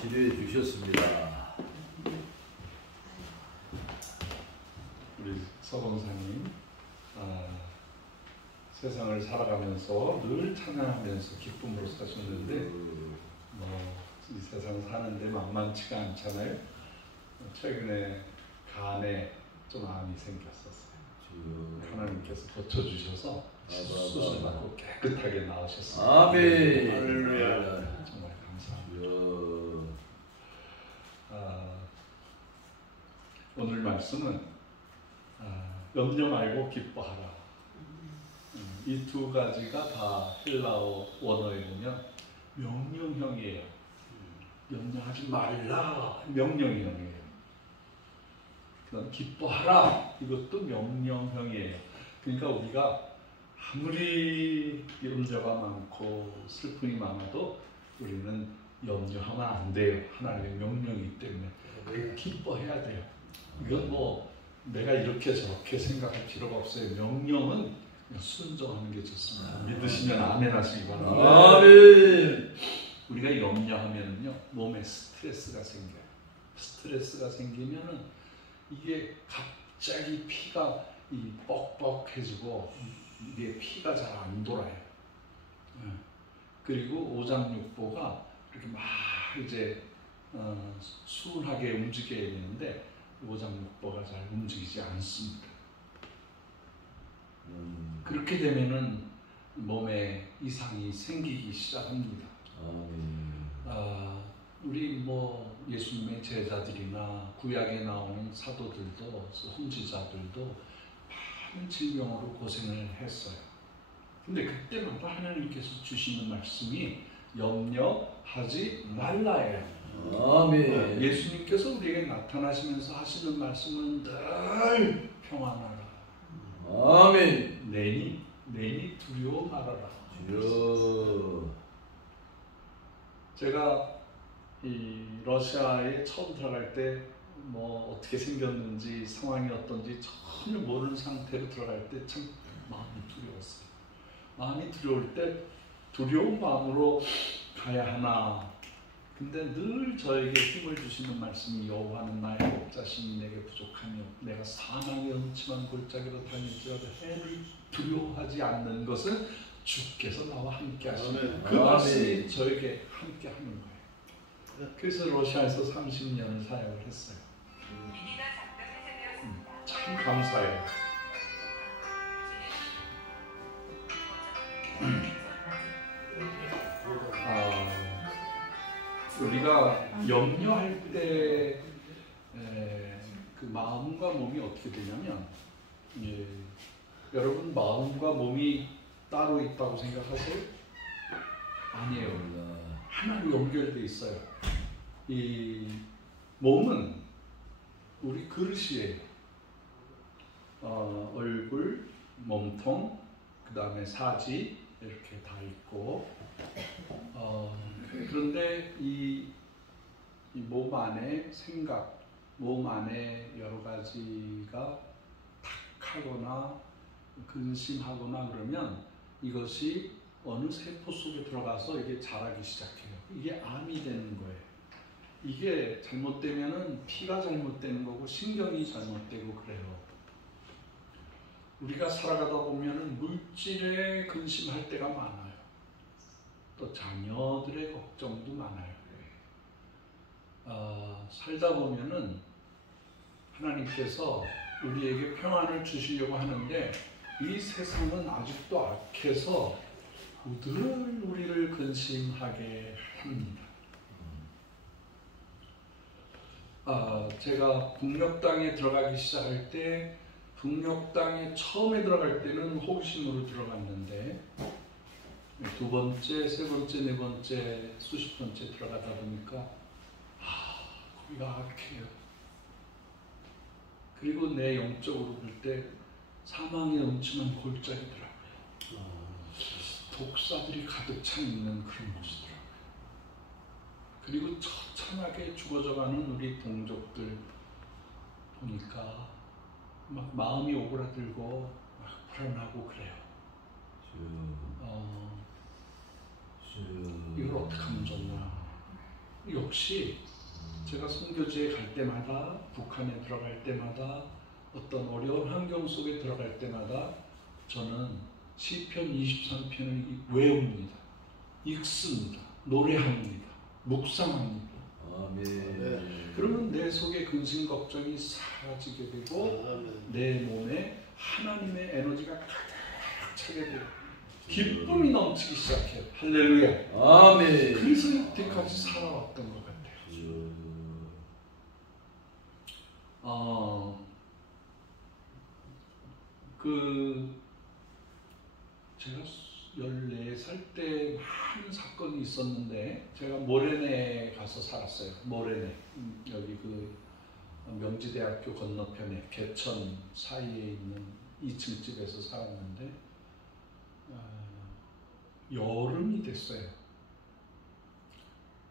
치료해 주셨습니다. 우리 서봉사님 세상을 살아가면서 늘 찬양하면서 기쁨으로 사셨는데 이 세상 사는데 만만치가 않잖아요. 최근에 간에 좀 암이 생겼었어요. 하나님께서 고쳐주셔서 수술 받고 깨끗하게 나으셨습니다. 아멘. 할렐루야. 정말 감사합니다. 오늘 말씀은 염려 말고 기뻐하라. 이 두 가지가 다 헬라어 원어에 보면 명령형이에요. 염려하지 말라 명령형이에요. 그다음 기뻐하라 이것도 명령형이에요. 그러니까 우리가 아무리 염려가 많고 슬픔이 많아도 우리는 염려하면 안 돼요. 하나님의 명령이기 때문에 기뻐해야 돼요. 이건 뭐 내가 이렇게 저렇게 생각할 필요가 없어요. 명령은 그냥 순종하는 게 좋습니다. 믿으시면 아멘 하시기 바랍니다. 아멘. 우리가 염려하면요 몸에 스트레스가 생겨요. 스트레스가 생기면은 이게 갑자기 피가 뻑뻑해지고 이게 피가 잘 안 돌아요. 그리고 오장육부가 이렇게 막 이제 순하게 움직여야 되는데 오장육부가 잘 움직이지 않습니다. 그렇게 되면은 몸에 이상이 생기기 시작합니다. 우리 뭐 예수님의 제자들이나 구약에 나오는 사도들도 선지자들도 많은 질병으로 고생을 했어요. 근데 그때마다 하나님께서 주시는 말씀이 염려하지 말라예요. 아멘. 예수님께서 우리에게 나타나시면서 하시는 말씀은 늘 평안하라. 아멘. 내니 두려워 말아라. 주여. 제가 이 러시아에 처음 들어갈 때 뭐 어떻게 생겼는지 상황이 어떤지 전혀 모르는 상태로 들어갈 때 참 마음이 두려웠어요. 마음이 두려울 때 두려운 마음으로 가야 하나. 근데 늘 저에게 힘을 주시는 말씀이 여호와는 나의 목자시니 내게 부족하며 내가 사망의 음침한 골짜기로 다닐지라도 해를 두려워하지 않는 것은 주께서 나와 함께 하시는 그 말씀이 저에게 함께 하는 거예요. 그래서 러시아에서 30년을 사역을 했어요. 참 감사해요. 우리가 염려할 때 그 마음과 몸이 어떻게 되냐면 여러분 마음과 몸이 따로 있다고 생각하세요? 아니에요. 하나로 연결되어 있어요. 이 몸은 우리 그릇이에요. 얼굴, 몸통, 그 다음에 사지 이렇게 다 있고 그런데 이 몸 안에 생각, 몸 안에 여러 가지가 탁하거나 근심하거나 그러면 이것이 어느 세포 속에 들어가서 이게 자라기 시작해요. 이게 암이 되는 거예요. 이게 잘못되면은 피가 잘못되는 거고 신경이 잘못되고 그래요. 우리가 살아가다 보면은 물질에 근심할 때가 많아요. 또 자녀들의 걱정도 많아요. 살다 보면은 하나님께서 우리에게 평안을 주시려고 하는데 이 세상은 아직도 악해서 늘 우리를 근심하게 합니다. 제가 북녘 땅에 들어가기 시작할 때 북녘 땅에 처음에 들어갈 때는 호기심으로 들어갔는데 두 번째, 세 번째, 네 번째, 수십 번째 들어가다 보니까 거기가 악해요. 그리고 내 영적으로 볼 때 사망의 음침한 골짜기더라고요. 독사들이 가득 차 있는 그런 곳이더라고요. 그리고 처참하게 죽어져가는 우리 동족들 보니까 막 마음이 오그라들고 막 불안하고 그래요. 이걸 어떻게 하면 좋나. 역시 제가 선교지에 갈 때마다, 북한에 들어갈 때마다, 어떤 어려운 환경 속에 들어갈 때마다 저는 시편 23편을 외웁니다. 읽습니다. 노래합니다. 묵상합니다. 아멘. 그러면 내 속에 근심 걱정이 사라지게 되고 내 몸에 하나님의 에너지가 가득 차게 되고 기쁨이 넘치기 시작해요. 할렐루야. 아멘. 그래서 이때까지 살아왔던 것 같아요. 제가 14살 때 많은 사건이 있었는데 제가 모래내 가서 살았어요. 모래내. 여기 그 명지대학교 건너편에 개천 사이에 있는 2층 집에서 살았는데 여름이 됐어요.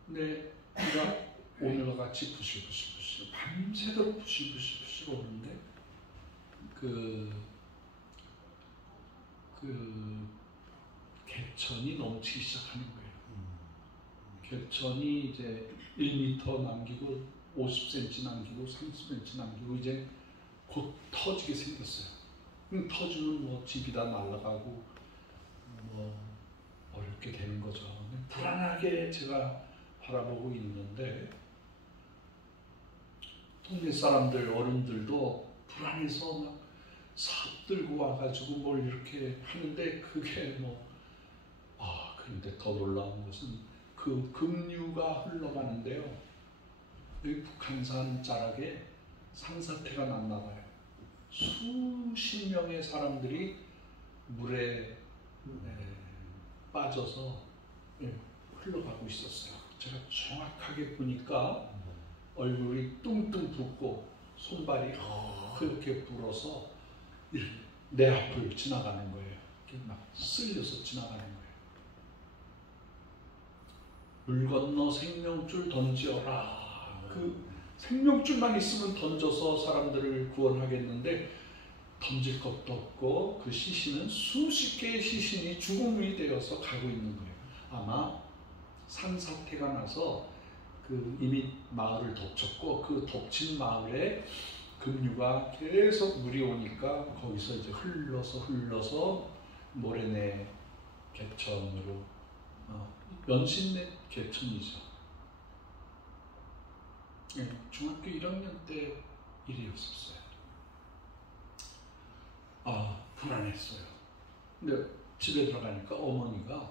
근데 비가 오늘과 같이 부실부실 밤새도록 부실부실 오는데 그 개천이 넘치기 시작하는 거예요. 개천이 이제 1m 남기고 50cm 남기고 30cm 남기고 이제 곧 터지게 생겼어요. 터지면 뭐 집이 다 날아가고 뭐 어렵게 되는 거죠. 불안하게 제가 바라보고 있는데 동네 사람들 어른들도 불안해서 막 삽 들고 와가지고 뭘 이렇게 하는데 그게 그런데 더 놀라운 것은 그 급류가 흘러가는데요. 여기 북한산 자락에 산사태가 났나 봐요. 수십 명의 사람들이 물에 빠져서 흘러가고 있었어요. 제가 정확하게 보니까 얼굴이 뚱뚱 붓고 손발이 이렇게 불어서 내 앞을 지나가는 거예요. 막 쓸려서 지나가는 거예요. 물 건너 생명줄 던지어라. 그 생명줄만 있으면 던져서 사람들을 구원하겠는데 던질 것도 없고 그 시신은 수십 개의 시신이 죽음이 되어서 가고 있는 거예요. 아마 산사태가 나서 이미 마을을 덮쳤고 그 덮친 마을에 급류가 계속 물이 오니까 거기서 이제 흘러서 모래내 개천으로 연신내 개천이죠. 중학교 1학년 때 일이었었어요. 불안했어요. 근데 집에 들어가니까 어머니가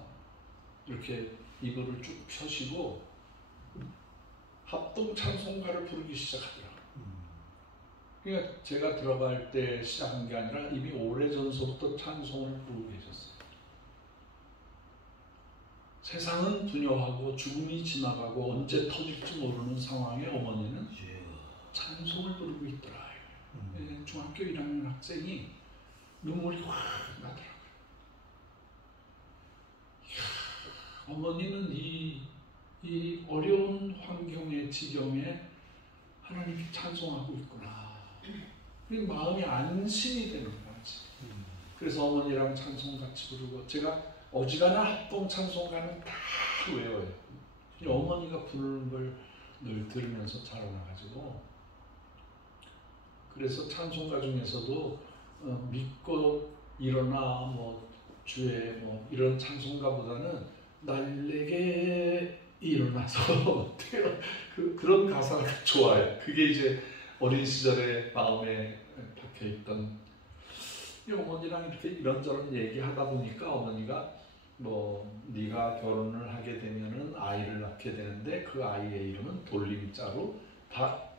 이렇게 이거를 쭉 펴시고 합동 찬송가를 부르기 시작하더라고요. 그러니까 제가 들어갈 때 시작한 게 아니라 이미 오래전서부터 찬송을 부르고 계셨어요. 세상은 분요하고 죽음이 지나가고 언제 터질지 모르는 상황에 어머니는 찬송을 부르고 있더라. 중학교 1학년 학생이 눈물이 확 나더라고요. 어머니는 이 어려운 환경의 지경에 하나님께 찬송하고 있구나. 마음이 안심이 되는 거지. 그래서 어머니랑 찬송 같이 부르고 제가 어지간한 합동 찬송가는 다 외워요. 어머니가 부르는 걸 늘 들으면서 자라나가지고 그래서 찬송가 중에서도 믿고 일어나 주의 이런 찬송가보다는 날에게 일어나서 그런 가사가 좋아요. 그게 이제 어린 시절의 마음에 박혀있던 어머니랑 이렇게 이런저런 얘기하다 보니까 어머니가 네가 결혼을 하게 되면은 아이를 낳게 되는데 그 아이의 이름은 돌림자로 박찬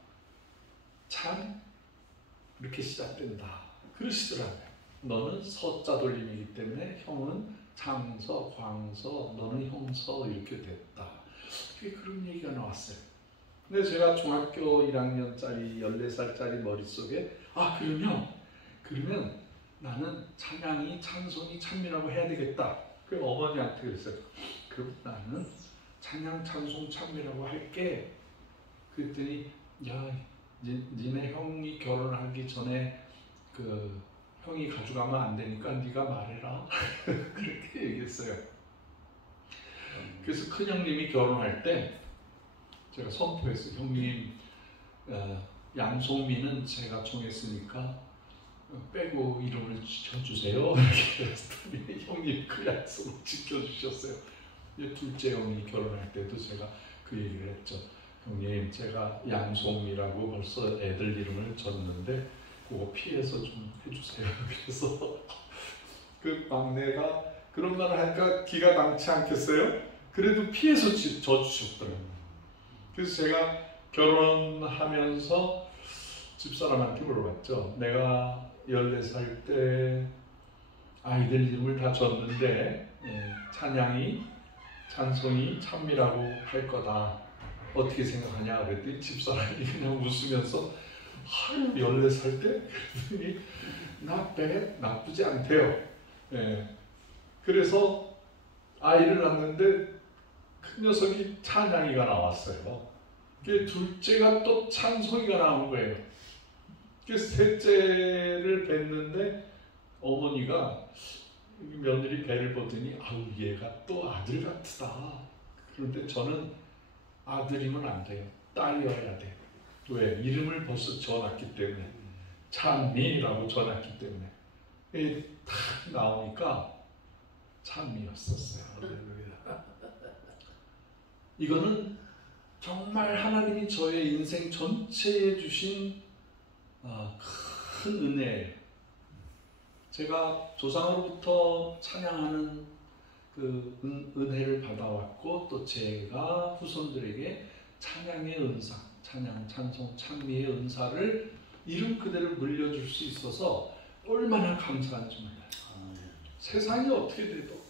이렇게 시작된다 그러시더라고요. 너는 서자 돌림이기 때문에 형은 창서, 광서, 너는 형서 이렇게 됐다. 그런 얘기가 나왔어요. 근데 제가 중학교 1학년짜리 14살짜리 머릿속에 그러면 나는 찬양이 찬송이 참미라고 해야 되겠다. 그 어머니한테 그랬어요. 그럼 나는 찬양 찬송 참미라고 할게. 그랬더니 니네 형이 결혼하기 전에 형이 가져가면 안 되니까 네가 말해라. 그렇게 얘기했어요. 그래서 큰형님이 결혼할 때 제가 선포했어요. 형님, 양송민은 제가 정했으니까 빼고 이름을 지켜주세요. 이렇게 했더니 형님 그 약속을 지켜주셨어요. 둘째 형이 결혼할 때도 제가 그 얘기를 했죠. 형님, 제가 양송미라고 벌써 애들 이름을 줬는데 그거 피해서 좀 해주세요. 그래서 그 막내가 그런 말을 하니까 기가 남지 않겠어요? 그래도 피해서 져주셨더라고요. 그래서 제가 결혼하면서 집사람한테 물어봤죠. 내가 14살 때 아이들 이름을 다 줬는데 찬송이 찬미라고 할 거다. 어떻게 생각하냐 그랬더니 집사람이 그냥 웃으면서 14살 때? 그랬더니 나쁘지 않대요. 그래서 아이를 낳는데 큰 녀석이 찬양이가 나왔어요. 둘째가 또 찬송이가 나온 거예요. 셋째를 뵀는데 어머니가 며느리 배를 보더니 아우 얘가 또 아들 같다. 그런데 저는 아들이면 안 돼요. 딸이어야 돼. 왜? 이름을 벌써 줘놨기 때문에. 찬미라고 줘놨기 때문에. 탁 나오니까 찬미였었어요. 이거는 정말 하나님이 저의 인생 전체에 주신 큰 은혜예요. 제가 조상으로부터 찬양하는 그 은혜를 받아왔고 또 제가 후손들에게 찬양의 은사, 찬양, 찬송, 찬미의 은사를 이름 그대로 물려줄 수 있어서 얼마나 감사한지 몰라요. 세상이 어떻게 돼도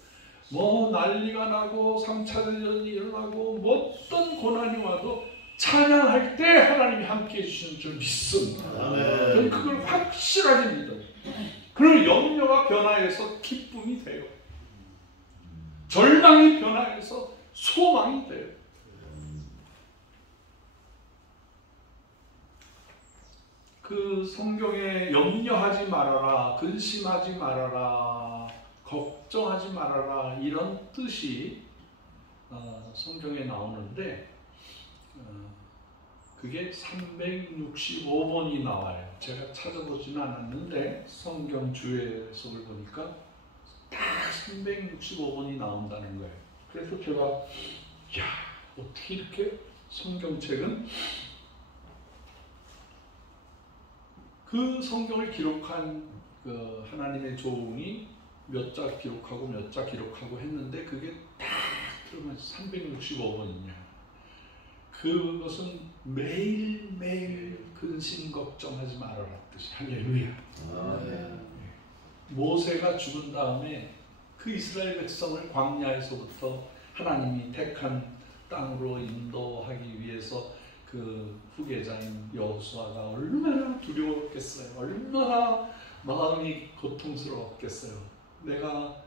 뭐 난리가 나고 3차 대전이 일어나고 뭐 어떤 고난이 와도 찬양할 때 하나님이 함께해 주시는 줄 믿습니다. 저는 그걸 확실하게 믿어요. 그리고 염려가 변화해서 기쁨이 돼요. 절망이 변화해서 소망이 돼요. 그 성경에 염려하지 말아라, 근심하지 말아라, 걱정하지 말아라 이런 뜻이 성경에 나오는데 그게 365번이 나와요. 제가 찾아보지는 않았는데 성경 주해석을 보니까 딱 365번이 나온다는 거예요. 그래서 제가 어떻게 이렇게 성경책은 그 성경을 기록한 그 하나님의 종이 몇 자 기록하고 몇 자 기록하고 했는데 그게 딱 들으면 365번이냐. 그것은 매일매일 근심 걱정하지 말아라 뜻이. 할렐루야. 모세가 죽은 다음에 그 이스라엘 백성을 광야에서부터 하나님이 택한 땅으로 인도하기 위해서 그 후계자인 여호수아가 얼마나 두려웠겠어요. 얼마나 마음이 고통스러웠겠어요. 내가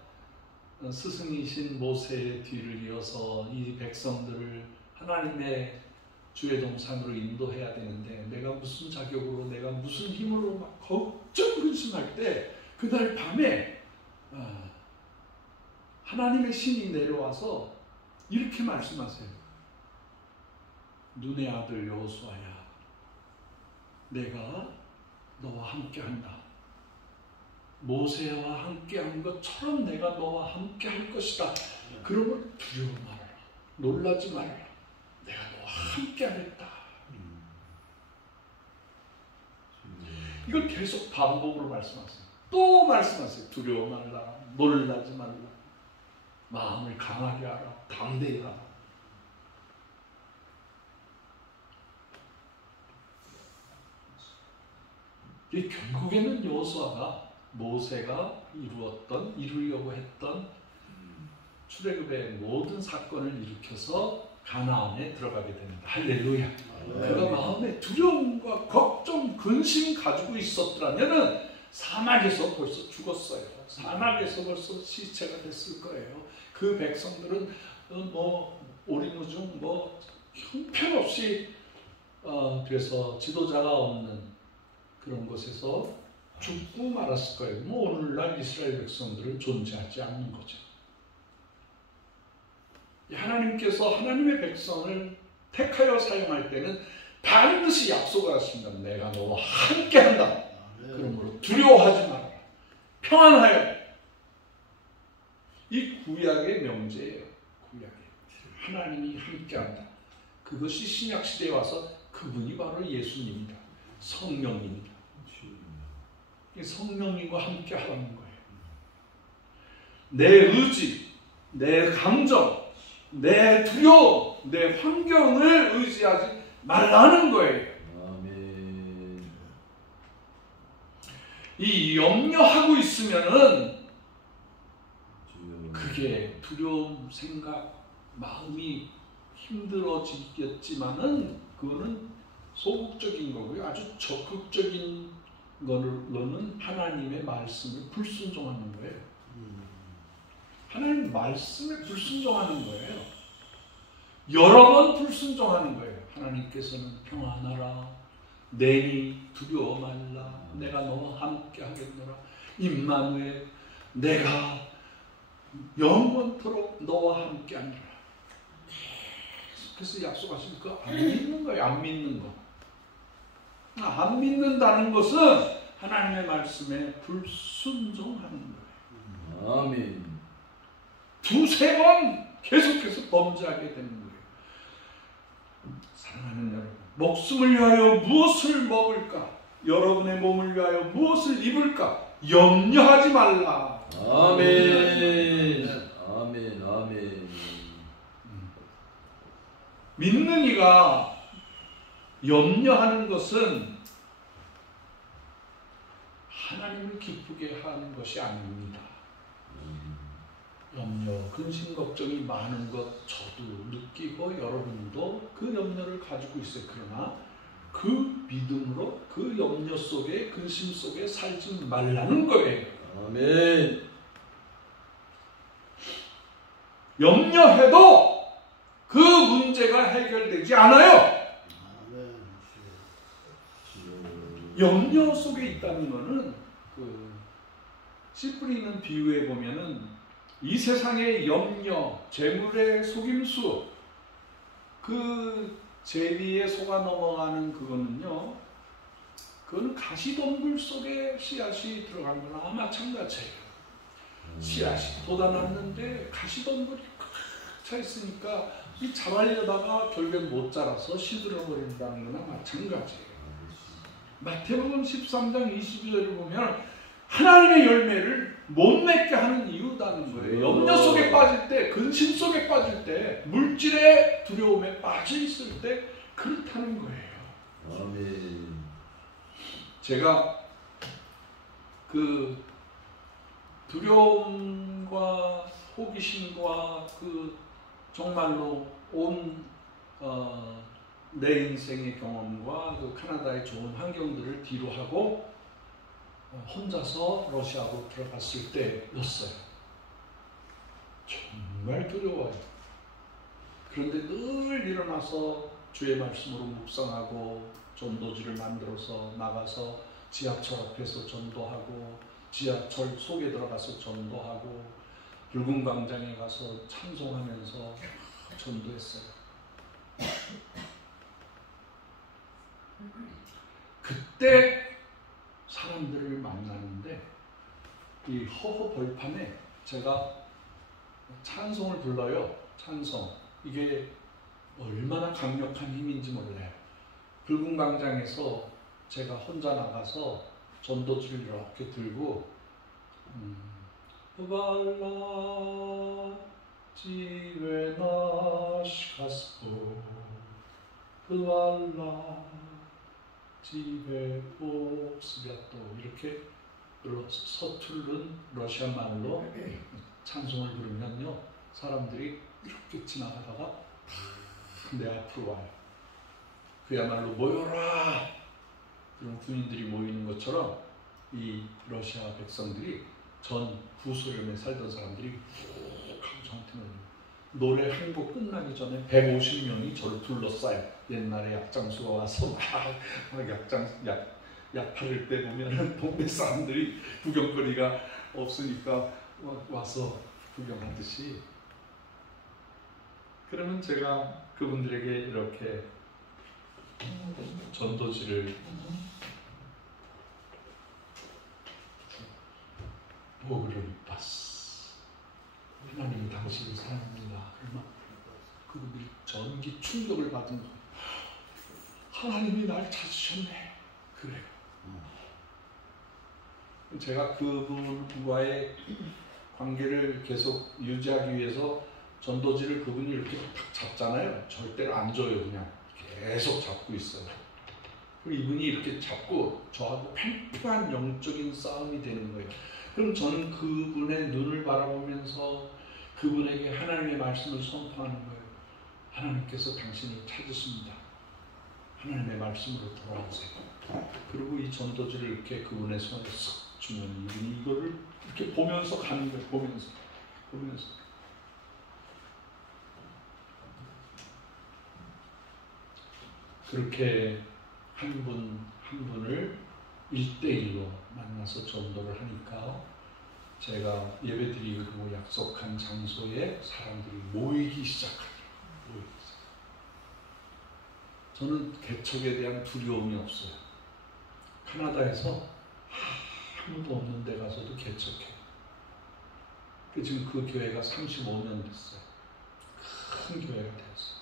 스승이신 모세의 뒤를 이어서 이 백성들을 하나님의 주의 동산으로 인도해야 되는데 내가 무슨 자격으로 내가 무슨 힘으로 막 걱정 근심할 때 그날 밤에 하나님의 신이 내려와서 이렇게 말씀하세요. 눈의 아들 여호수아야, 내가 너와 함께한다. 모세와 함께한 것처럼 내가 너와 함께할 것이다. 그러면 두려워 말아라. 놀라지 말아라. 내가 너와 함께하겠다. 이걸 계속 반복으로 말씀하세요. 또 말씀하세요. 두려워 말라. 놀라지 말라. 마음을 강하게 하라. 담대히 하라. 결국에는 여호수아가 모세가 이루려고 했던 출애굽의 모든 사건을 일으켜서 가나안에 들어가게 됩니다. 할렐루야. 그가 마음에 두려움과 걱정, 근심 가지고 있었더라면 사막에서 벌써 죽었어요. 사막에서 벌써 시체가 됐을 거예요. 그 백성들은 오리무중 형편없이 그래서 지도자가 없는 그런 곳에서 죽고 말았을 거예요. 오늘날 이스라엘 백성들은 존재하지 않는 거죠. 하나님께서 하나님의 백성을 택하여 사용할 때는 반드시 약속을 하십니다. 내가 너와 함께한다. 그러므로 두려워하지 마라. 평안하여. 이 구약의 명제예요. 구약의 하나님이 함께한다. 그것이 신약시대에 와서 그분이 바로 예수님입니다. 성령입니다. 성령님과 함께하는 거예요. 내 의지, 내 감정, 내 두려움, 내 환경을 의지하지 말라는 거예요. 아멘. 이 염려하고 있으면은 주여. 그게 두려움, 생각, 마음이 힘들어지겠지만은 그거는 소극적인 거고요. 아주 적극적인 거로는 하나님의 말씀을 불순종하는 거예요. 하나님 말씀에 불순종하는 거예요. 여러 번 불순종하는 거예요. 하나님께서는 평안하라. 내니 두려워 말라. 내가 너와 함께 하겠노라. 임마누엘, 내가 영원토록 너와 함께 하리라. 그래서 약속하시면 그거 안 믿는 거예요. 안 믿는 거. 안 믿는다는 것은 하나님의 말씀에 불순종하는 거예요. 아멘. 두세 번 계속해서 범죄하게 되는 거예요. 사랑하는 여러분, 목숨을 위하여 무엇을 먹을까? 여러분의 몸을 위하여 무엇을 입을까? 염려하지 말라. 아멘. 아멘. 아멘. 믿는 이가 염려하는 것은 하나님을 기쁘게 하는 것이 아닙니다. 염려, 근심, 걱정이 많은 것 저도 느끼고 여러분도 그 염려를 가지고 있어요. 그러나 그 믿음으로 그 염려 속에, 근심 속에 살지 말라는 거예요. 아멘. 염려해도 그 문제가 해결되지 않아요. 염려 속에 있다는 것은 그 씨 뿌리는 비유에 보면은 이 세상의 염려, 재물의 속임수, 그 제비에 속아 넘어가는 그거는요, 그건 가시덤불 속에 씨앗이 들어간 거나 마찬가지예요. 씨앗이 돋아났는데 가시덤불이 꽉 차 있으니까 이 자라려다가 결국엔 못 자라서 시들어버린다는 거나 마찬가지예요. 마태복음 13장 22절을 보면 하나님의 열매를 못 맺게 하는 이유다는 거예요. 염려 속에 빠질 때, 근심 속에 빠질 때, 물질의 두려움에 빠져 있을 때 그렇다는 거예요. 아멘. 제가 그 두려움과 호기심과 그 정말로 온 내 인생의 경험과 그 카나다의 좋은 환경들을 뒤로 하고 혼자서 러시아로 들어갔을 때였어요. 정말 두려워요. 그런데 늘 일어나서 주의 말씀으로 묵상하고 전도지를 만들어서 나가서 지하철 앞에서 전도하고 지하철 속에 들어가서 전도하고 붉은 광장에 가서 찬송하면서 전도했어요. 그때 사람들을 만나는데 이 허허 벌판에 제가 찬송을 불러요. 찬송. 이게 얼마나 강력한 힘인지 몰라요. 붉은 광장에서 제가 혼자 나가서 전도지를 이렇게 들고 발라 지웨나 시카스포 발라 집에 복스비아또 이렇게 서투른 러시아 말로 찬송을 부르면요, 사람들이 이렇게 지나가다가 내 앞으로 와요. 그야말로 모여라! 그런 군인들이 모이는 것처럼 이 러시아 백성들이 전 구소련에 살던 사람들이 훅 하고 저한테 모여요. 노래 한 곡 끝나기 전에 150명이 저를 둘러싸요. 옛날에 약장수가 와서 약 바를 때 보면 동네 사람들이 구경거리가 없으니까 와서 구경하듯이. 그러면 제가 그분들에게 이렇게 전도지를 보그를 봤어. 하나님이 당신을 사랑합니다. 얼마 그분들이 전기 충격을 받은 거예요. 하나님이 날 찾으셨네. 그래요. 제가 그분과의 관계를 계속 유지하기 위해서 전도지를 그분이 이렇게 탁 잡잖아요. 절대로 안 줘요. 그냥 계속 잡고 있어요. 그리고 이분이 이렇게 잡고 저하고 팽팽한 영적인 싸움이 되는 거예요. 그럼 저는 그분의 눈을 바라보면서 그분에게 하나님의 말씀을 선포하는 거예요. 하나님께서 당신을 찾으십니다. 하나님의 말씀으로 돌아오세요. 그리고 이 전도지를 이렇게 그분의 손에 쓱 주면 이분이 이거를 이렇게 보면서 가는 거예요. 보면서. 그렇게 한 분을 1대1로 만나서 전도를 하니까 제가 예배드리고 약속한 장소에 사람들이 모이기 시작하더라고요. 저는 개척에 대한 두려움이 없어요. 캐나다에서 아무도 없는 데 가서도 개척해요. 지금 그 교회가 35년 됐어요. 큰 교회가 되었어요.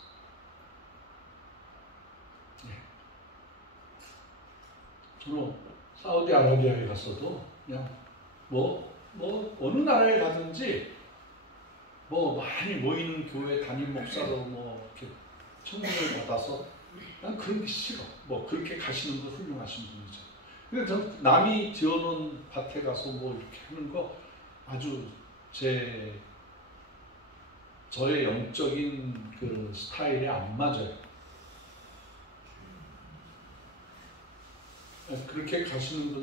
저는 사우디아라비아에 가서도 그냥 어느 나라에 가든지 많이 모이는 교회 담임 목사로 이렇게 청문을 받아서 난 그런 게 싫어. 그렇게 가시는 거 훌륭하신 분이죠. 근데 전 남이 지어놓은 밭에 가서 이렇게 하는 거 아주 저의 영적인 그 스타일에 안 맞아요. 그렇게 가시는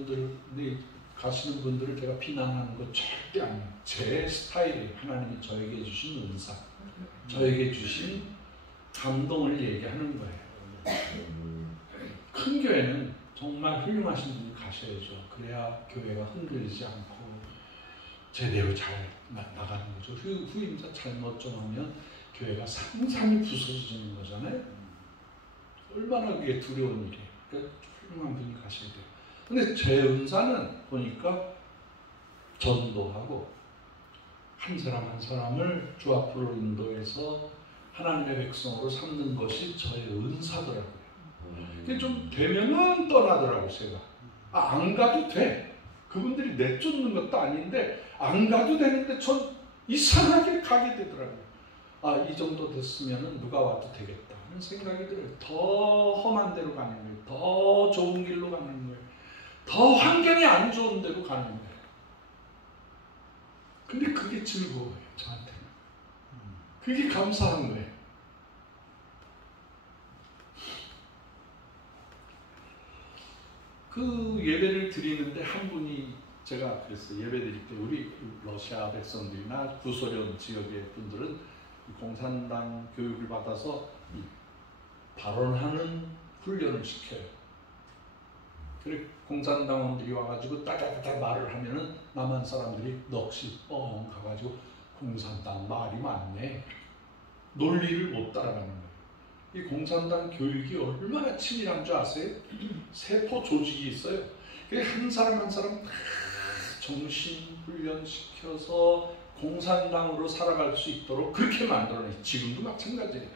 분들을 제가 비난하는 거 절대 아니에요. 제 스타일이 하나님이 저에게 주신 은사, 저에게 주신 감동을 얘기하는 거예요. 큰 교회는 정말 훌륭하신 분이 가셔야죠. 그래야 교회가 흔들리지 않고 제대로 잘 나가는 거죠. 후임자 잘못 정하면 교회가 상상이 부서지는 거잖아요. 얼마나 그게 두려운 일이에요. 그러니까 훌륭한 분이 가셔야 돼요. 근데 제 은사는 보니까 전도하고 한 사람 한 사람을 주 앞으로 인도해서 하나님의 백성으로 삼는 것이 저의 은사더라고요. 그게 좀 되면은 떠나더라고요. 제가 안 가도 돼. 그분들이 내쫓는 것도 아닌데 안 가도 되는데 전 이상하게 가게 되더라고요. 이 정도 됐으면은 누가 와도 되겠다 하는 생각이 들어요. 더 험한 데로 가는 거예요. 더 좁은 길로 가는 거예요. 더 환경이 안 좋은 데로 가는 거예요. 근데 그게 즐거워요. 저한테는. 그게 감사한 거예요. 그 예배를 드리는데 한 분이 제가 그랬어요. 예배 드릴 때 우리 러시아 백성들이나 구소련 지역의 분들은 공산당 교육을 받아서 발언하는 훈련을 시켜요. 그래 공산당원들이 와가지고 따다다다 말을 하면은 남한 사람들이 넋이 뻥 가가지고 공산당 말이 많네. 논리를 못 따라가는 거예요. 이 공산당 교육이 얼마나 치밀한 줄 아세요? 세포 조직이 있어요. 한 사람 한 사람 다 정신 훈련시켜서 공산당으로 살아갈 수 있도록 그렇게 만들어내요. 지금도 마찬가지예요.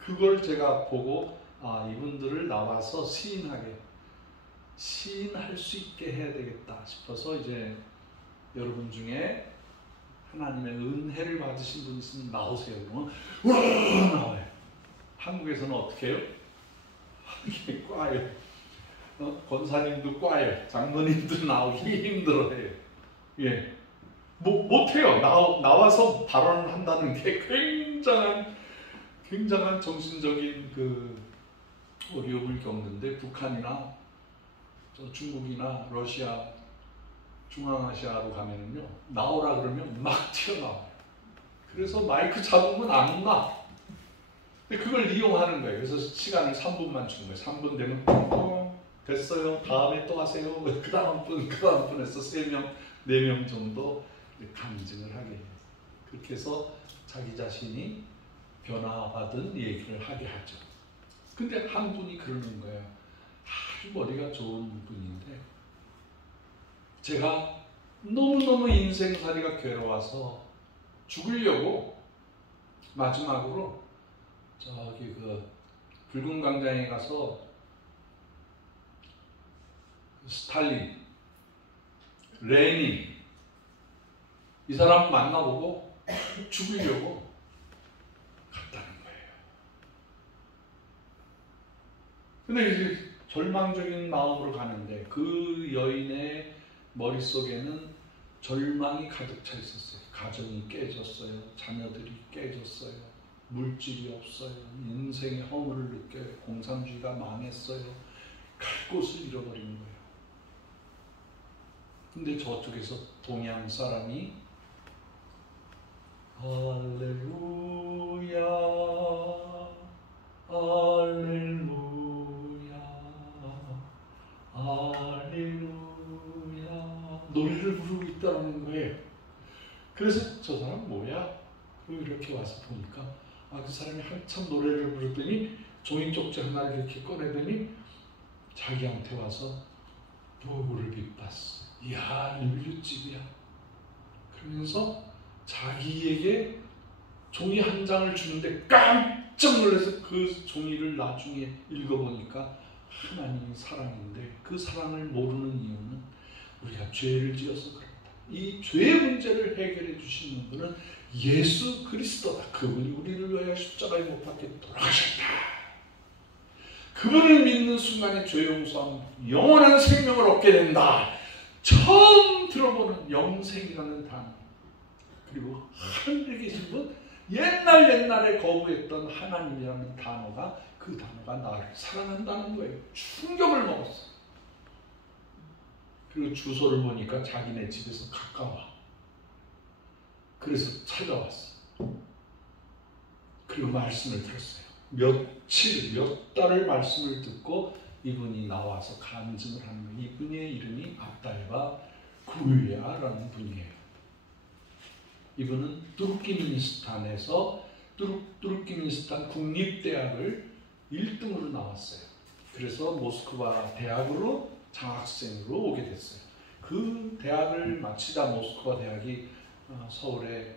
그걸 제가 보고 이분들을 나와서 시인할 수 있게 해야 되겠다 싶어서 이제 여러분 중에 하나님의 은혜를 받으신 분 있으면 나오세요. 그러면 나와요. 한국에서는 어떻게 해요? 이렇게 꽈요. 권사님도 꽈요. 장로님도 나오기 힘들어해요. 예, 못해요. 나와서 발언을 한다는 게 굉장한 정신적인 그 어려움을 겪는데 북한이나 중국이나 러시아, 중앙아시아로 가면은요 나오라 그러면 막 튀어나와요. 그래서 마이크 잡으면 안 나. 근데 그걸 이용하는 거예요. 그래서 시간을 3분만 주는 거예요. 3분 되면 됐어요. 다음에 또 하세요. 그 다음 분 해서 3명, 4명 정도 간증을 하게 해요. 그렇게 해서 자기 자신이 변화받은 얘기를 하게 하죠. 근데 한 분이 그러는 거예요. 아주 머리가 좋은 분인데 제가 너무너무 인생살이가 괴로워서 죽으려고 마지막으로 저기 그 붉은 광장에 가서 스탈린, 레닌 이 사람 만나보고 죽으려고 갔다는 거예요. 근데 이제 절망적인 마음으로 가는데 그 여인의 머릿속에는 절망이 가득 차 있었어요. 가정이 깨졌어요. 자녀들이 깨졌어요. 물질이 없어요. 인생의 허물을 느껴요. 공산주의가 망했어요. 갈 곳을 잃어버리는 거예요. 근데 저쪽에서 동양 사람이 할렐루야 할렐루야 할렐루야 노래를 부르고 있다는 거예요. 그래서 저 사람 뭐야? 이렇게 와서 보니까 그 사람이 한참 노래를 부르더니 종이 쪽지 하나를 이렇게 꺼내더니 자기한테 와서 노고를 빗봤어. 이야, 율류집이야. 그러면서 자기에게 종이 한 장을 주는데 깜짝 놀라서 그 종이를 나중에 읽어보니까 하나님의 사랑인데 그 사랑을 모르는 이유는 우리가 죄를 지어서 그렇다. 이 죄의 문제를 해결해 주시는 분은 예수 그리스도다. 그분이 우리를 위하여 십자가에 못 박혀 돌아가셨다. 그분을 믿는 순간에 죄 용서하면 영원한 생명을 얻게 된다. 처음 들어보는 영생이라는 단어. 그리고 하늘에 계신 분, 옛날에 거부했던 하나님이라는 단어가 그 단어가 나를 사랑한다는 거예요. 충격을 먹었어. 그리고 주소를 보니까 자기네 집에서 가까워. 그래서 찾아왔어. 그리고 말씀을 들었어요. 몇 달을 말씀을 듣고 이분이 나와서 간증을 하는 거예요. 이분의 이름이 압달바 구야라는 분이에요. 이분은 투르키미니스탄에서 투르키미니스탄 국립대학을 1등으로 나왔어요. 그래서 모스크바 대학으로 장학생으로 오게 됐어요. 그 대학을 마치다 모스크바 대학이 서울의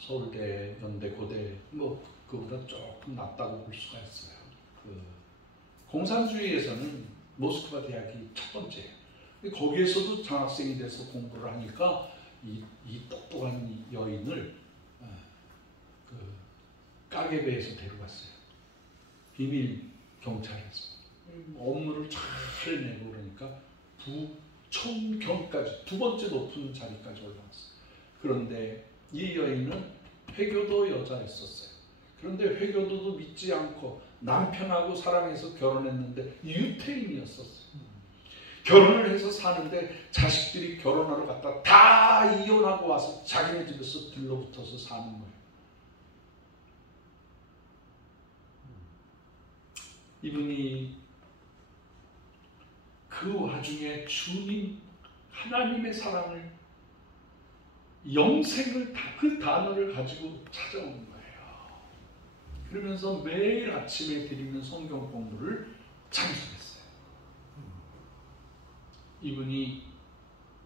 서울대, 연대, 고대 뭐 그보다 조금 낫다고 볼 수가 있어요. 그 공산주의에서는 모스크바 대학이 첫 번째예요. 거기에서도 장학생이 돼서 공부를 하니까 이 똑똑한 여인을 그 까게베에서 데려갔어요. 비밀 경찰에서 업무를 잘 내고 그러니까 부총경까지 두 번째 높은 자리까지 올라왔어요. 그런데 이 여인은 회교도 여자였었어요. 그런데 회교도도 믿지 않고 남편하고 사랑해서 결혼했는데 유태인이었었어요. 결혼을 해서 사는데 자식들이 결혼하러 갔다 다 이혼하고 와서 자기네 집에서 들러붙어서 사는 거예요. 이분이 그 와중에 주님 하나님의 사랑을 영생을 그 단어를 가지고 찾아온 거예요. 그러면서 매일 아침에 드리는 성경 공부를 참석했어요. 이분이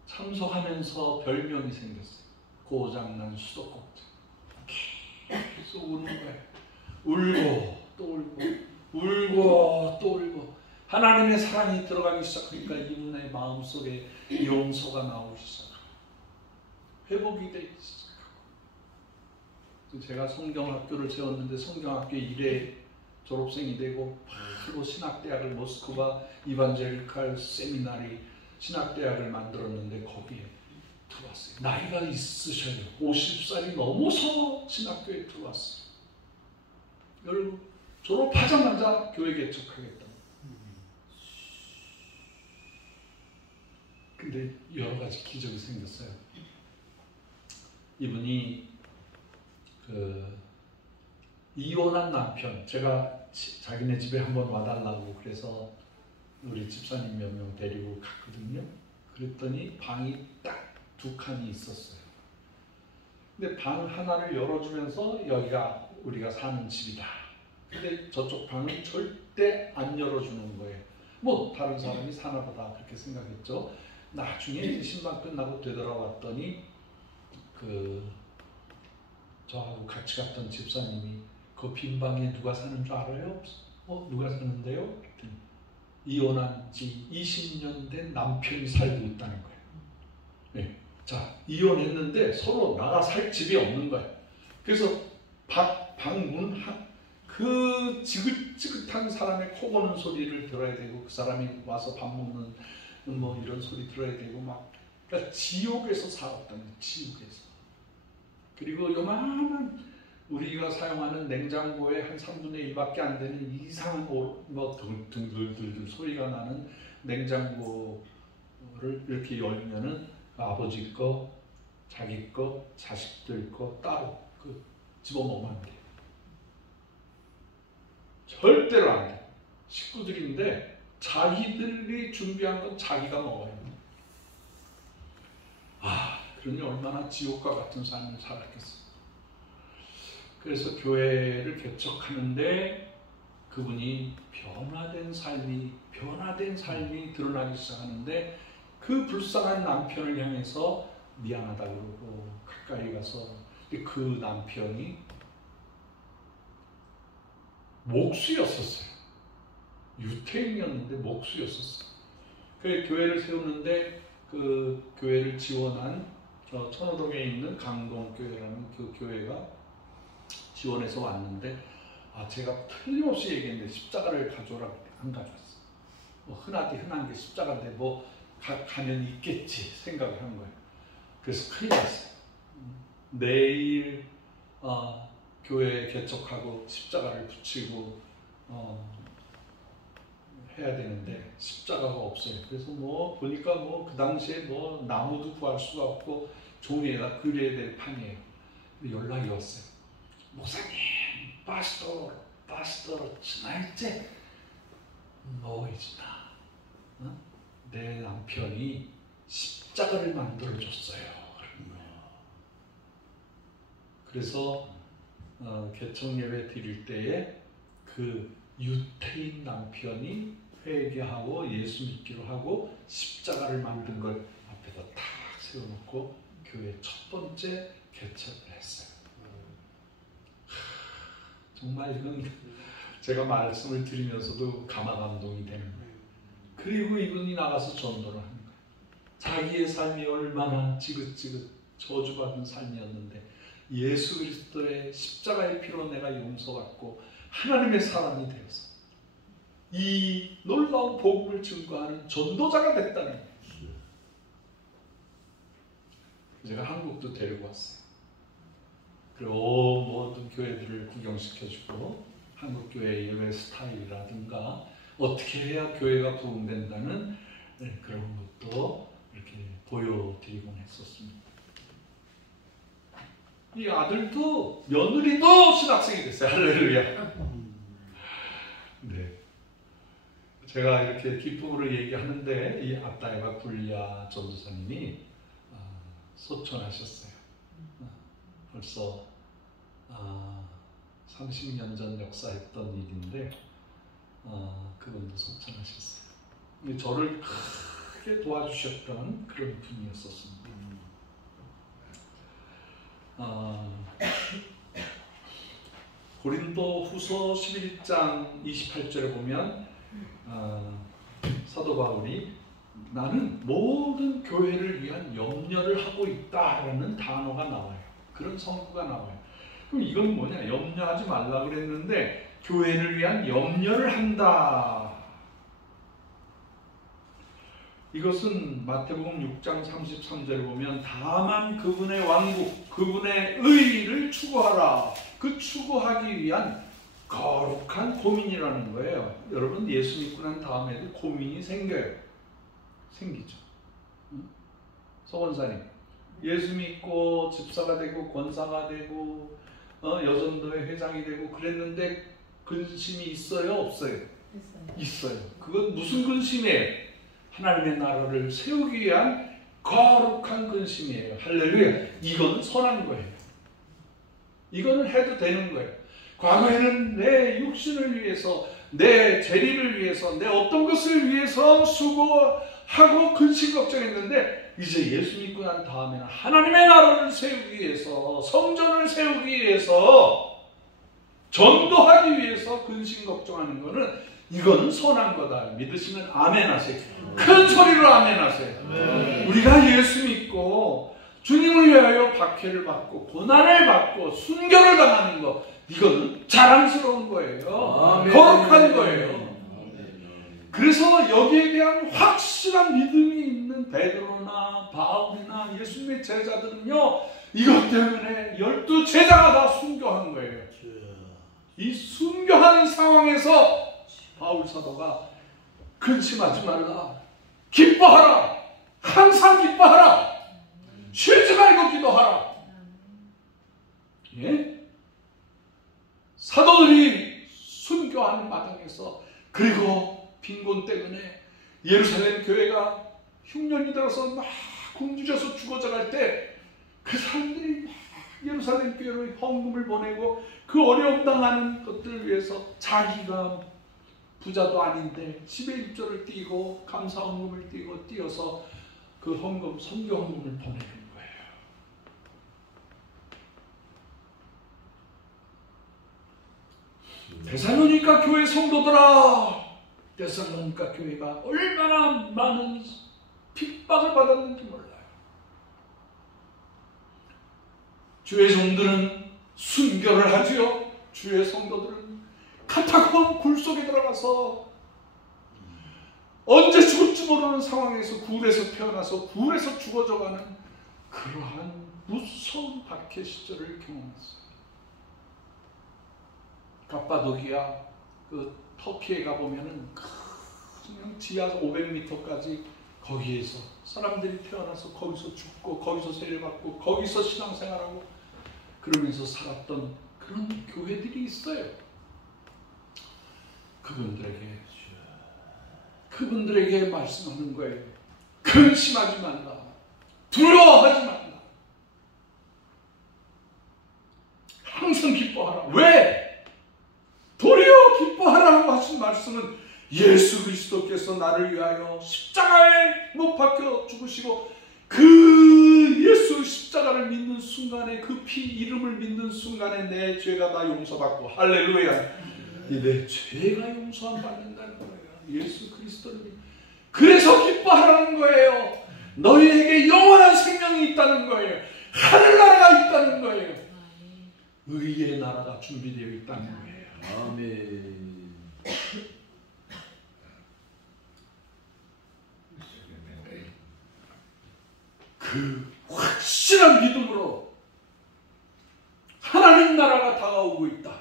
참석하면서 별명이 생겼어요. 고장난 수도꼭지. 계속 우는 거예요. 울고 또 울고 울고 또 울고 하나님의 사랑이 들어가기 시작하니까 이분의 마음속에 용서가 나오기 시작합니다. 회복이 되기 시작하고 제가 성경학교를 세웠는데 성경학교 1회 졸업생이 되고 바로 신학대학을 모스크바 이반젤리칼 세미나리 신학대학을 만들었는데 거기에 들어왔어요. 나이가 있으셔요. 50살이 넘어서 신학교에 들어왔어요. 여러분 졸업하자마자 교회 개척하겠다. 근데 여러 가지 기적이 생겼어요. 이분이 이혼한 남편, 제가 자기네 집에 한번 와달라고 그래서 우리 집사님 몇 명 데리고 갔거든요. 그랬더니 방이 딱 2칸이 있었어요. 근데 방 하나를 열어주면서 여기가 우리가 사는 집이다. 근데 저쪽 방은 절대 안 열어주는 거예요. 뭐 다른 사람이 사나 보다 그렇게 생각했죠. 나중에 이제 신방 끝나고 되돌아왔더니 저하고 같이 갔던 집사님이 그 빈 방에 누가 사는 줄 알아요? 누가 사는데요? 그랬더니 이혼한 지 20년 된 남편이 살고 있다는 거예요. 네. 자, 이혼했는데 서로 나가 살 집이 없는 거예요. 그래서 방문 그 지긋지긋한 사람의 코 고는 소리를 들어야 되고, 그 사람이 와서 밥 먹는 뭐 이런 소리 들어야 되고, 막 그러니까 지옥에서 살았다는 거예요. 지옥에서. 그리고 요만한 우리가 사용하는 냉장고의 한 3분의 1밖에 안 되는 이상한 뭐 둥글둥글 소리가 나는 냉장고를 이렇게 열면은 아버지 거, 자기 거, 자식들 거 따로 집어먹으면 안 돼요. 절대로 안 돼요. 식구들인데 자기들이 준비한 건 자기가 먹어요. 그러니 얼마나 지옥과 같은 삶을 살았겠어요. 그래서 교회를 개척하는데 그분이 변화된 삶이 드러나기 시작하는데, 그 불쌍한 남편을 향해서 미안하다 그러고 가까이 가서, 그 남편이 목수였었어요. 유태인이었는데 목수였었어요. 그 교회를 세우는데 그 교회를 지원한 천호동에 있는 강동교회라는 그 교회가 지원해서 왔는데, 제가 틀림없이 얘기했는데 십자가를 가져오라 안 가져왔어요. 흔한 게 십자가인데 뭐 가면 있겠지 생각을 한 거예요. 그래서 큰일 났어요. 내일 교회 개척하고 십자가를 붙이고 해야 되는데 십자가가 없어요. 그래서 뭐 보니까 뭐 그 당시에 뭐 나무도 구할 수가 없고 종이에다 그려야 될 판이에요. 연락이 왔어요. 목사님, 파스토, знаете, 뭐이지나 내 남편이 십자가를 만들어줬어요. 그래서 개척 예배 드릴 때에 그 유태인 남편이 회개하고 예수 믿기로 하고 십자가를 만든 걸 앞에다 탁 세워놓고 교회 첫 번째 개척을 했어요. 정말 이건 제가 말씀을 드리면서도 감화감동이 되는 거예요. 그리고 이분이 나가서 전도를 하는 거예요. 자기의 삶이 얼마나 지긋지긋 저주받은 삶이었는데 예수 그리스도의 십자가의 피로 내가 용서받고 하나님의 사람이 되어서 이 놀라운 복음을 증거하는 전도자가 됐다는 거예요. 제가 한국도 데리고 왔어요. 그리고 모든 교회들을 구경시켜주고 한국 교회의 예배 스타일이라든가 어떻게 해야 교회가 부흥된다는 그런 것도 이렇게 보여드리곤 했었습니다. 이 아들도 며느리도 신학생이 됐어요. 할렐루야. 네. 제가 이렇게 기쁨으로 얘기하는데 이 아따에바 굴리아 전도사님이 소천하셨어요. 벌써 30년 전 역사했던 일인데 그분도 소천하셨어요. 저를 크게 도와주셨던 그런 분이었었습니다. 고린도 후서 11장 28절에 보면 사도 바울이 나는 모든 교회를 위한 염려를 하고 있다라는 단어가 나와요. 그런 성구가 나와요. 그럼 이건 뭐냐? 염려하지 말라 그랬는데 교회를 위한 염려를 한다. 이것은 마태복음 6장 33절에 보면 다만 그분의 왕국, 그분의 의를 추구하라. 그 추구하기 위한 거룩한 고민이라는 거예요. 여러분 예수 믿고 난 다음에도 고민이 생기죠. 서원사님 예수 믿고 집사가 되고 권사가 되고 여전도회 회장이 되고 그랬는데 근심이 있어요? 없어요? 있어요. 그건 무슨 근심이에요? 하나님의 나라를 세우기 위한 거룩한 근심이에요. 할렐루야. 이건 선한 거예요. 이거는 해도 되는 거예요. 과거에는 내 육신을 위해서, 내 재리를 위해서, 내 어떤 것을 위해서 수고하고 근심 걱정했는데 이제 예수 믿고 난 다음에는 하나님의 나라를 세우기 위해서, 성전을 세우기 위해서, 전도하기 위해서 근심 걱정하는 거는 이거는 선한 거다. 믿으시면 아멘 하세요. 큰 소리로 아멘 하세요. 우리가 예수 믿고 주님을 위하여 박해를 받고 고난을 받고 순교를 당하는 거, 이거는 자랑스러운 거예요. 거룩한 거예요. 그래서 여기에 대한 확실한 믿음이 있는 베드로나 바울이나 예수님의 제자들은요, 이것 때문에 12제자가 다 순교한 거예요. 이 순교하는 상황에서 바울 사도가 근심하지 말라, 기뻐하라, 항상 기뻐하라, 쉬지 말고 기도하라. 예? 사도들이 순교하는 과정에서, 그리고 빈곤 때문에 예루살렘 교회가 흉년이 들어서 막 굶주려서 죽어져갈 때 그 사람들이 막 예루살렘 교회로 헌금을 보내고 그 어려움 당하는 것들을 위해서 자기가 부자도 아닌데 10의 1조를 띄고 감사 헌금을 띄어서 그 헌금, 선교 헌금을 보내는 거예요. 데살로니가 교회 성도들아, 데살로니가 교회가 얼마나 많은 핍박을 받았는지 몰라요. 주의 종들은 순교를 하지요. 주의 성도들은 카타콤 굴 속에 들어가서 언제 죽을지 모르는 상황에서 굴에서 태어나서 굴에서 죽어져가는 그러한 무서운 박해 시절을 경험했어요. 갑바도기아, 그 터키에 가보면은 그냥 지하 500m까지 거기에서 사람들이 태어나서 거기서 죽고 거기서 세례받고 거기서 신앙생활하고 그러면서 살았던 그런 교회들이 있어요. 그분들에게 말씀하는 거예요. 근심하지 말라, 두려워하지 말라, 항상 기뻐하라. 왜? 도리어 기뻐하라고 하신 말씀은 예수 그리스도께서 나를 위하여 십자가에 못 박혀 죽으시고 그 예수 십자가를 믿는 순간에, 그 피 이름을 믿는 순간에 내 죄가 다 용서받고, 할렐루야, 내 죄가 용서함 받는다는 거예요. 예수 그리스도를. 그래서 기뻐하라는 거예요. 너희에게 영원한 생명이 있다는 거예요. 하늘나라가 있다는 거예요. 의의 나라가 준비되어 있다는 거예요. 아멘. 그 확실한 믿음으로 하나님 나라가 다가오고 있다.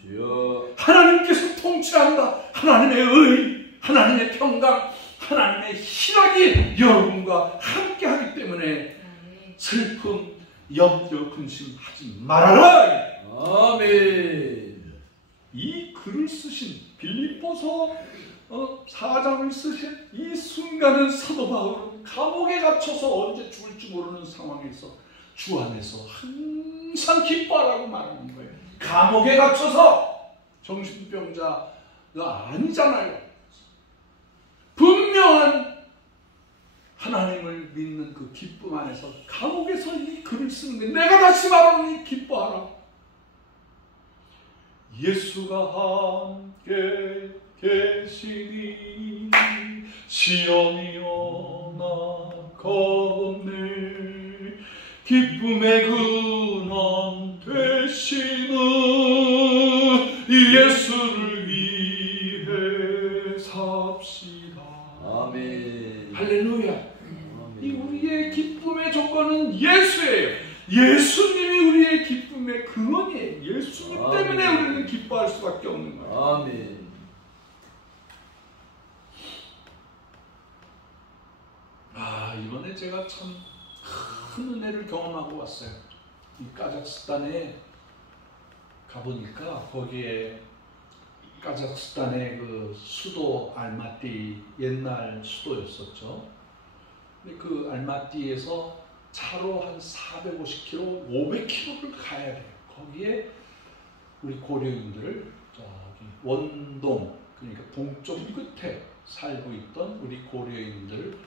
주여. 하나님께서 통치한다. 하나님의 의, 하나님의 평강, 하나님의 희락이 여러분과 함께하기 때문에 슬픔, 염려, 근심하지 말아라. 아멘. 이 글을 쓰신 빌립보서 4장을 쓰신 이 순간은 사도 바울은 감옥에 갇혀서 언제 죽을지 모르는 상황에서 주 안에서 항상 기뻐하라고 말하는 거예요. 감옥에 갇혀서 정신병자가 아니잖아요. 분명한 하나님을 믿는 그 기쁨 안에서 감옥에서 이 글을 쓰는데, 내가 다시 말하노니 기뻐하라. 예수가 함께 계시니 시온이여 나 겁없네. 기쁨의 근원 되시는 예수를 위해 삽시다. 아멘. 할렐루야. 아멘. 이 우리의 기쁨의 조건은 예수예요. 예수님이 우리의 기쁨의 근원이에요. 예수님 때문에 아멘. 우리는 기뻐할 수밖에 없는 거예요. 아멘. 이번에 제가 참 큰 은혜를 경험하고 왔어요. 이 카자흐스탄에 가보니까 거기에 카자흐스탄의 그 수도 알마티, 옛날 수도였었죠. 근데 그 알마티에서 차로 한 450km, 500km를 가야 돼요. 거기에 우리 고려인들을 저기 원동, 그러니까 동쪽 끝에 살고 있던 우리 고려인들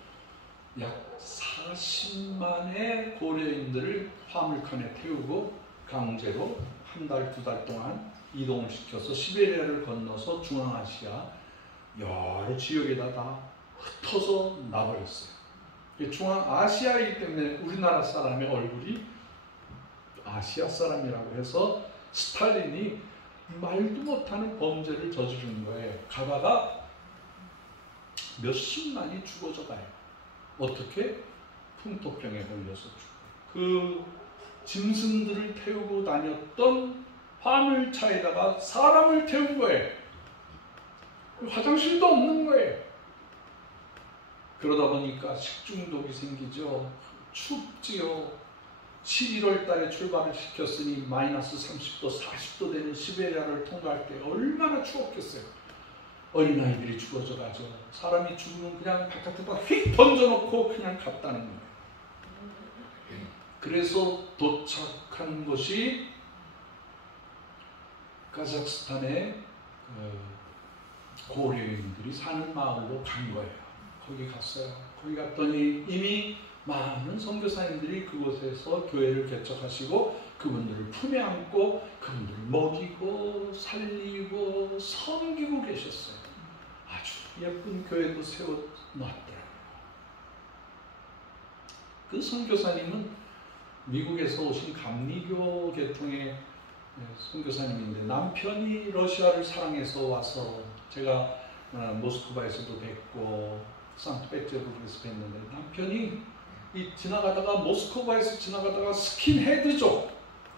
약 40만의 고려인들을 화물칸에 태우고 강제로 한 달, 두 달 동안 이동을 시켜서 시베리아를 건너서 중앙아시아 여러 지역에다 다 흩어서 놔버렸어요. 중앙아시아이기 때문에 우리나라 사람의 얼굴이 아시아 사람이라고 해서 스탈린이 말도 못하는 범죄를 저지른 거예요. 가다가 몇십만이 죽어져 가요. 어떻게? 풍토병에 걸려서 죽어요. 그 짐승들을 태우고 다녔던 화물차에다가 사람을 태운 거예요. 화장실도 없는 거예요. 그러다 보니까 식중독이 생기죠. 춥지요. 11월 달에 출발을 시켰으니 마이너스 30도, 40도 되는 시베리아를 통과할 때 얼마나 추웠겠어요. 어린아이들이 죽어져 가죠. 사람이 죽으면 그냥 바깥에다 휙 던져놓고 그냥 갔다는 거예요. 그래서 도착한 것이 카자흐스탄의 고려인들이 사는 마을로 간 거예요. 거기 갔어요. 거기 갔더니 이미 많은 선교사님들이 그곳에서 교회를 개척하시고 그분들을 품에 안고 그분들을 먹이고 살리고 섬기고 계셨어요. 아주 예쁜 교회도 세워놨더라고요. 그 선교사님은 미국에서 오신 감리교 계통의 선교사님인데 남편이 러시아를 사랑해서 와서 제가 모스크바에서도 뵙고 상트페테르부르크에서 뵀는데 남편이 지나가다가 모스크바에서 지나가다가 스킨헤드족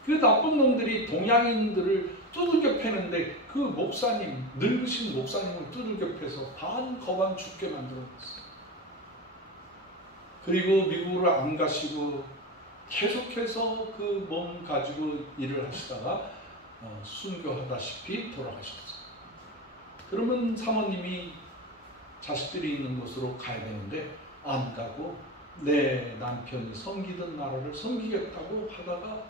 그 나쁜 놈들이 동양인들을 두들겨 패는데 그 목사님 늙으신 목사님을 두들겨 패서 반 거반 죽게 만들어놨어요. 그리고 미국으로 안 가시고 계속해서 그 몸 가지고 일을 하시다가 순교하다시피 돌아가셨어요. 그러면 사모님이 자식들이 있는 곳으로 가야 되는데 안 가고 내 남편이 섬기던 나라를 섬기겠다고 하다가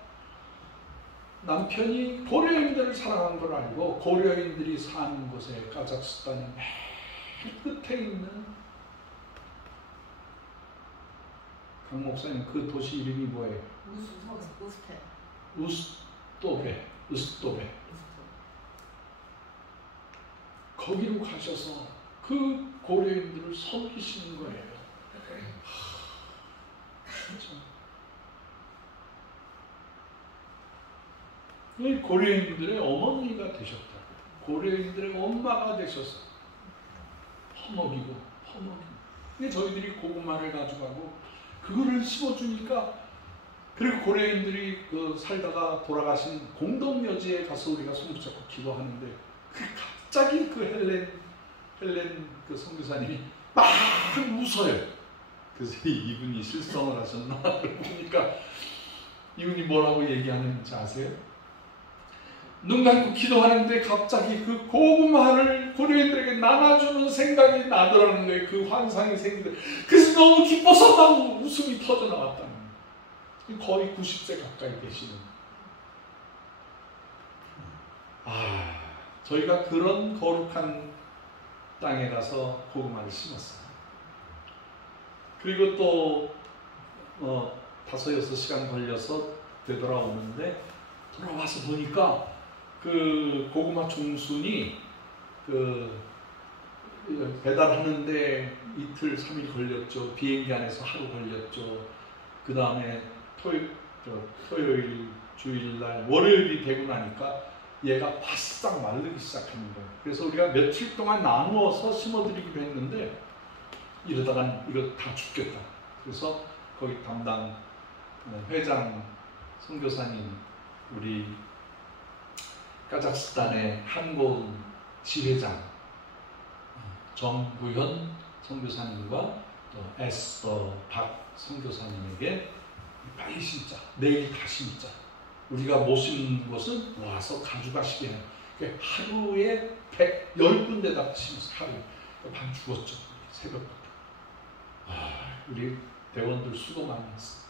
남편이 고려인들을 사랑한 걸 알고 고려인들이 사는 곳에 카자흐스탄의 맨 끝에 있는 강 목사님 그 도시 이름이 뭐예요? 우스토베. 거기로 가셔서 그 고려인들을 섬기시는 거예요. 이 고려인들의 어머니가 되셨다고요. 고려인들의 엄마가 되셔서 퍼먹이고. 근데 저희들이 고구마를 가져가고 그거를 심어주니까 그리고 고려인들이 그 살다가 돌아가신 공동묘지에 가서 우리가 손 붙잡고 기도하는데 갑자기 그 헬렌 그 선교사님이 막 웃어요. 그래서 이분이 실성을 하셨나 보니까 이분이 뭐라고 얘기하는지 아세요? 눈 감고 기도하는데 갑자기 그 고구마를 고려인들에게 나눠주는 생각이 나더라는 거예요. 그 환상이 생기더라고요. 그래서 너무 기뻐서 막 웃음이 터져나왔다는 거예요. 거의 90세 가까이 되시는. 저희가 그런 거룩한 땅에 가서 고구마를 심었어요. 그리고 또 5-6시간 걸려서 되돌아오는데 돌아와서 보니까 그 고구마 종순이 그 배달하는데 이틀 3일 걸렸죠. 비행기 안에서 하루 걸렸죠. 그 다음에 토요일 주일날 월요일이 되고 나니까 얘가 바싹 마르기 시작하는 거예요. 그래서 우리가 며칠 동안 나누어서 심어드리기로 했는데 이러다가 이거 다 죽겠다. 그래서 거기 담당 회장 선교사님 우리 카자흐스탄의 한국 지회장 정구현 선교사님과 또 에스더 박 선교사님에게 빨리 심자, 내일 다 심자. 우리가 못 심는 것은 와서 가져가시게 해요. 하루에 10군데다 심었어. 하루에. 밤 죽었죠. 새벽부터. 우리 대원들 수고 많이 했어.